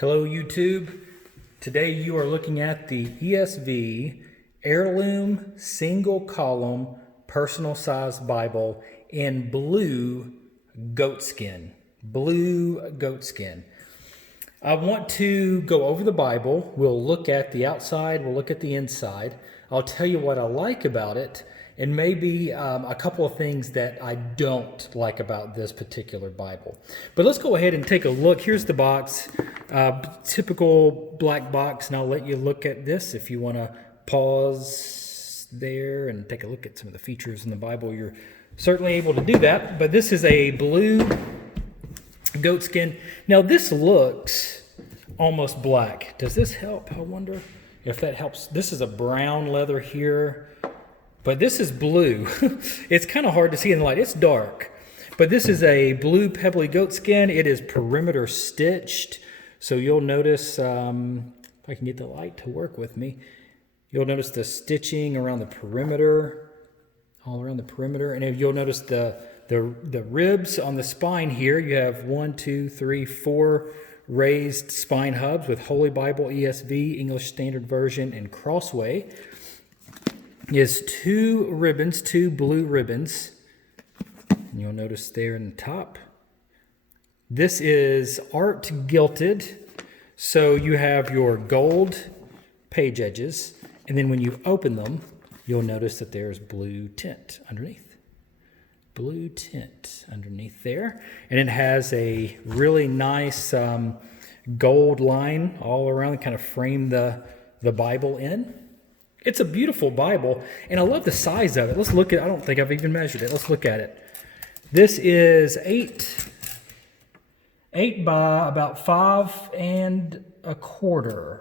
Hello YouTube. Today you are looking at the ESV Heirloom Single Column Personal Size Bible in blue goatskin. Blue goatskin. I want to go over the Bible. We'll look at the outside, we'll look at the inside. I'll tell you what I like about it and maybe a couple of things that I don't like about this particular Bible. But let's go ahead and take a look. Here's the box, typical black box, and I'll let you look at this. If you want to pause there and take a look at some of the features in the Bible, you're certainly able to do that. But this is a blue goatskin. Now this looks almost black. Does this help? I wonder if that helps. This is a brown leather here. But this is blue. It's kind of hard to see in the light. It's dark. But this is a blue pebbly goatskin. It is perimeter stitched. So you'll notice, if I can get the light to work with me, you'll notice the stitching around the perimeter, all around the perimeter. And you'll notice the ribs on the spine here. You have 1, 2, 3, 4 raised spine hubs with Holy Bible, ESV, English Standard Version, and Crossway. Is two blue ribbons. And you'll notice there in the top. This is art gilded. So you have your gold page edges. And then when you open them, you'll notice that there's blue tint underneath. Blue tint underneath there. And it has a really nice gold line all around to kind of frame the Bible in. It's a beautiful Bible, and I love the size of it. Let's look at it. I don't think I've even measured it. Let's look at it. This is 8 by about 5 1/4.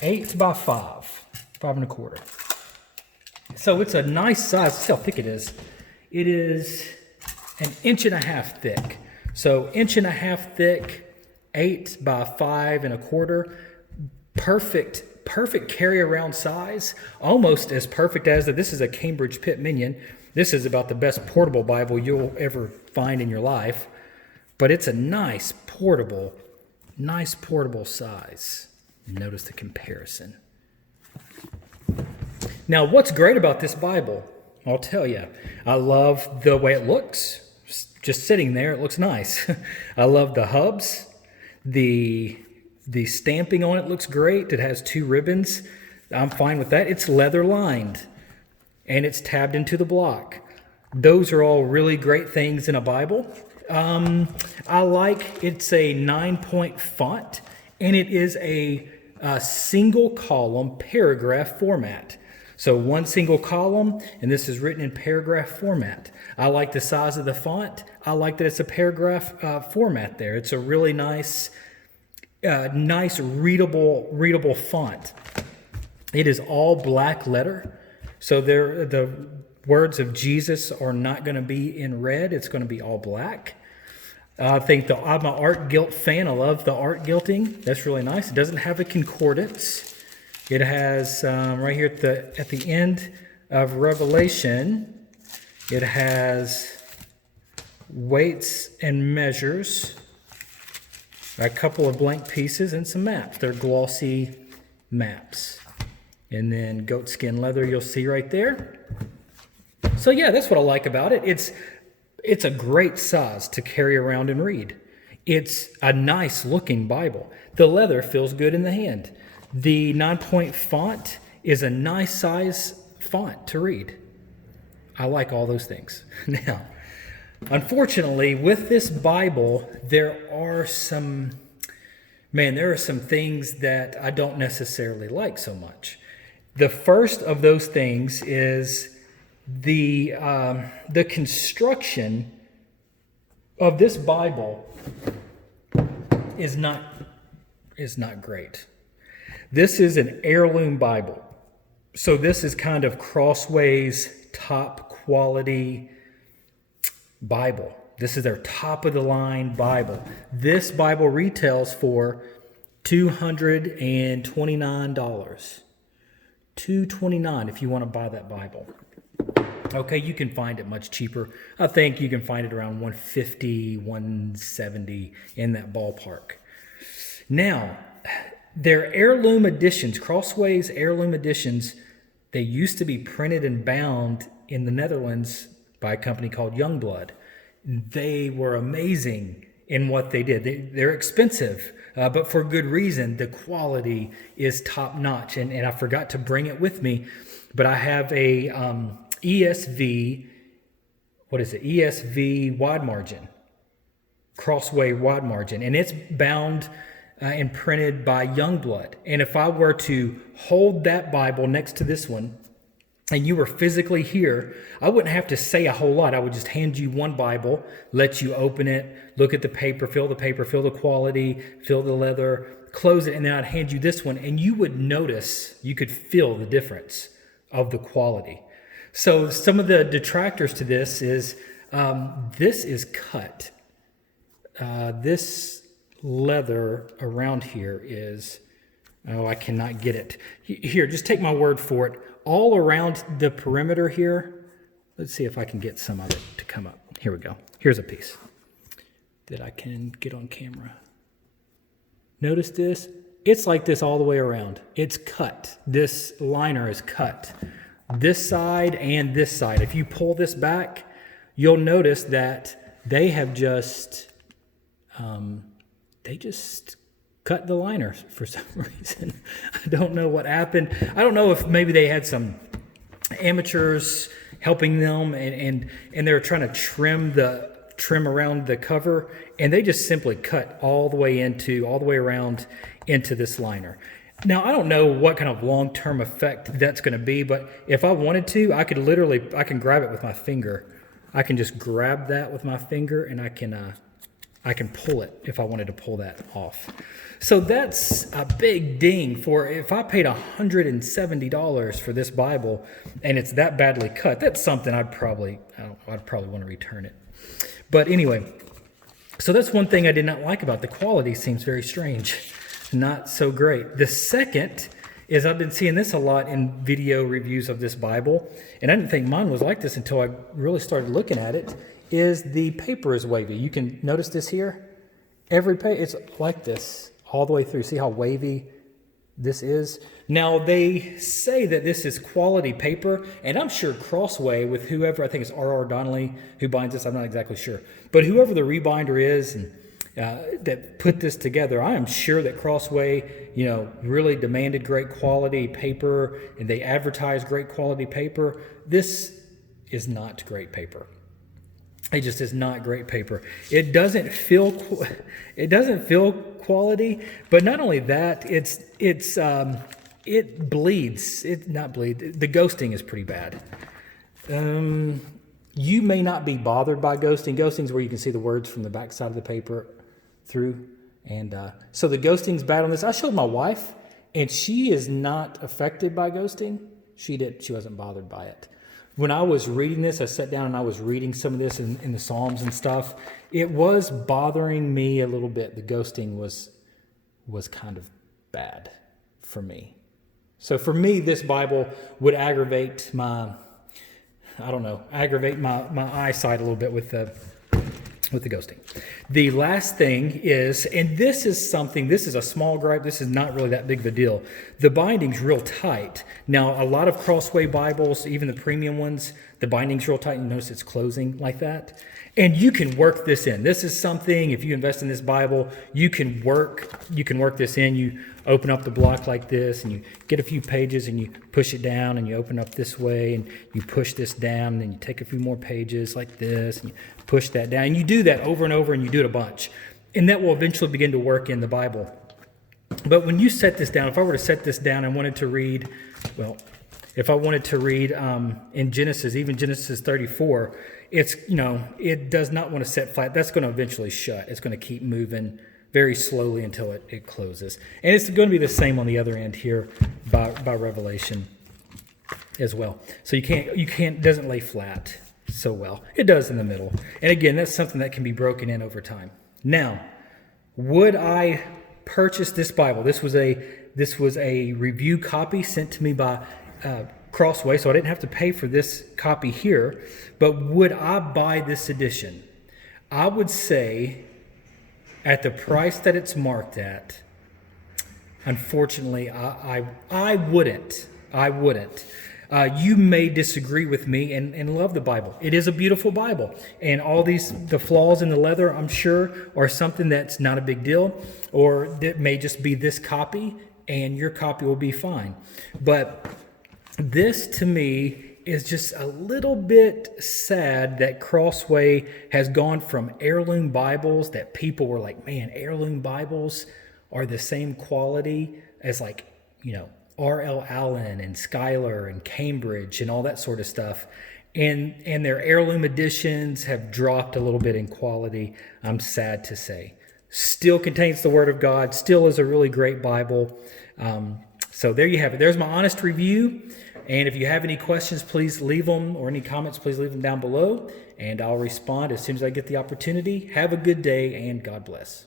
8 by 5 1/4. So it's a nice size. See how thick it is. It is 1.5 inches thick. So 1.5 inches thick, 8 by 5 1/4. Perfect carry-around size, almost as perfect as this is a Cambridge Pitt Minion. This is about the best portable Bible you'll ever find in your life, but it's a nice portable size. Notice the comparison. Now, what's great about this Bible? I'll tell you, I love the way it looks. Just sitting there, it looks nice. I love the hubs, the stamping on it looks great. It has 2 ribbons. I'm fine with that. It's leather lined and it's tabbed into the block. Those are all really great things in a Bible. I like it's a 9-point font and it is a single column paragraph format. So one single column, and this is written in paragraph format. I like the size of the font. I like that it's a paragraph format there. It's a really nice readable font. It is all black letter, so the words of Jesus are not going to be in red. It's going to be all black. I think I'm an art gilt fan. I love the art gilting. That's really nice. It doesn't have a concordance. It has right here at the end of Revelation. It has weights and measures. A couple of blank pieces and some maps. They're glossy maps. And then goatskin leather you'll see right there. So yeah, that's what I like about it. It's a great size to carry around and read. It's a nice looking Bible. The leather feels good in the hand. The 9-point font is a nice size font to read. I like all those things. Now, unfortunately, with this Bible, there are some things that I don't necessarily like so much. The first of those things is the construction of this Bible is not great. This is an heirloom Bible. So this is kind of Crossway's top quality Bible. This is their top of the line Bible. This Bible retails for $229. $229 if you want to buy that Bible. Okay, you can find it much cheaper. I think you can find it around $150, $170 in that ballpark. Now, their heirloom editions, Crossway's heirloom editions, they used to be printed and bound in the Netherlands by a company called Youngblood. They were amazing in what they did. They're expensive, but for good reason. The quality is top notch, and I forgot to bring it with me, but I have a ESV, ESV wide margin, Crossway wide margin, and it's bound and printed by Youngblood. And if I were to hold that Bible next to this one, and you were physically here, I wouldn't have to say a whole lot. I would just hand you one Bible, let you open it, look at the paper, feel the quality, feel the leather, close it, and then I'd hand you this one, and you would notice, you could feel the difference of the quality. So some of the detractors to this is cut. This leather around here is, I cannot get it. Here, just take my word for it. All around the perimeter here, let's see if I can get some of it to come up. Here we go. Here's a piece that I can get on camera. Notice this? It's like this all the way around. It's cut. This liner is cut. This side and this side. If you pull this back, you'll notice that they have just, cut the liner for some reason. I don't know what happened. I don't know if maybe they had some amateurs helping them and they're trying to trim around the cover, and they just simply cut all the way around into this liner. Now, I don't know what kind of long-term effect that's going to be, but if I wanted to, I can grab it with my finger. I can just grab that with my finger, and I can pull it if I wanted to pull that off. So that's a big ding for if I paid $170 for this Bible and it's that badly cut. That's something I'd probably want to return it. But anyway, so that's one thing I did not like about the quality. Seems very strange, not so great. The second is I've been seeing this a lot in video reviews of this Bible, and I didn't think mine was like this until I really started looking at it. Is the paper is wavy. You can notice this here. Every page, it's like this all the way through. See how wavy this is? Now, they say that this is quality paper, and I'm sure Crossway, with whoever, I think it's R.R. Donnelly who binds this, I'm not exactly sure, but whoever the rebinder is and that put this together, I am sure that Crossway, really demanded great quality paper, and they advertised great quality paper. This is not great paper. It just is not great paper. It doesn't feel quality, but not only that, it bleeds. It not bleed. The ghosting is pretty bad. You may not be bothered by ghosting. Ghosting is where you can see the words from the back side of the paper through, and so the ghosting's bad on this. I showed my wife, and she is not affected by ghosting. She wasn't bothered by it. When I was reading this, I sat down and I was reading some of this in the Psalms and stuff. It was bothering me a little bit. The ghosting was kind of bad for me. So for me, this Bible would aggravate my eyesight a little bit with the ghosting. The last thing is, and this is a small gripe, this is not really that big of a deal. The binding's real tight. Now, a lot of Crossway Bibles, even the premium ones, the binding's real tight. You notice it's closing like that. And you can work this in. This is something, if you invest in this Bible, you can work this in. You open up the block like this, and you get a few pages, and you push it down, and you open up this way, and you push this down, and then you take a few more pages like this, and you push that down. And you do that over and over, and you do it a bunch. And that will eventually begin to work in the Bible. But when you set this down, if I were to set this down and wanted to read, in Genesis, even Genesis 34, it does not want to set flat. That's going to eventually shut. It's going to keep moving very slowly until it closes. And it's going to be the same on the other end here by Revelation as well. So it doesn't lay flat so well. It does in the middle. And again, that's something that can be broken in over time. Now, would I purchase this Bible? This was a review copy sent to me by Crossway, so I didn't have to pay for this copy here. But would I buy this edition? I would say, at the price that it's marked at, unfortunately, I wouldn't. I wouldn't. You may disagree with me and love the Bible. It is a beautiful Bible. And all the flaws in the leather, I'm sure, are something that's not a big deal. Or it may just be this copy, and your copy will be fine. But this, to me, is just a little bit sad that Crossway has gone from heirloom Bibles that people were like, man, heirloom Bibles are the same quality as R.L. Allen and Schuyler and Cambridge and all that sort of stuff. And their heirloom editions have dropped a little bit in quality, I'm sad to say. Still contains the Word of God, still is a really great Bible. So there you have it. There's my honest review. And if you have any questions, please leave them, or any comments, please leave them down below. And I'll respond as soon as I get the opportunity. Have a good day, and God bless.